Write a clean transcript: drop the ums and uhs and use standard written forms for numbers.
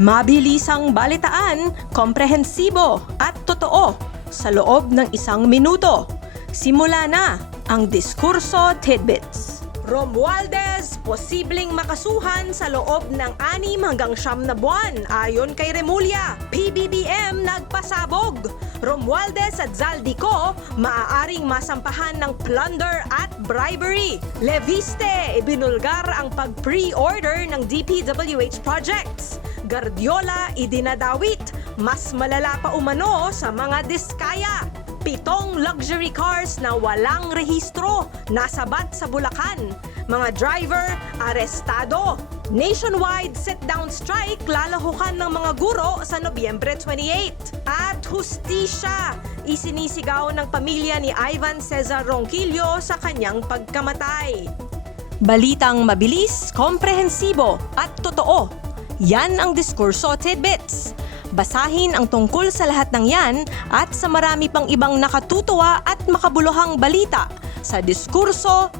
Mabilisang balitaan, komprehensibo at totoo sa loob ng 1 minuto. Simula na ang Diskurso Tidbits. Romualdez, posibleng makasuhan sa loob ng 6 hanggang 9 na buwan ayon kay Remulla. PBBM nagpasabog. Romualdez at Zaldico maaaring masampahan ng plunder at bribery. Leviste, ibinulgar ang pag-pre-order ng DPWH projects. Guardiola, idinadawit. Mas malala pa umano sa mga diskaya. 7 luxury cars na walang rehistro nasabat sa Bulacan. Mga driver, arestado. Nationwide sit-down strike lalahukan ng mga guro sa Nobyembre 28. At hustisya, isinisigaw ng pamilya ni Ivan Cesar Ronquillo sa kanyang pagkamatay. Balitang mabilis, komprehensibo at totoo. Yan ang Diskurso Tidbits. Basahin ang tungkol sa lahat ng yan at sa marami pang ibang nakatutuwa at makabuluhang balita sa diskurso.ph.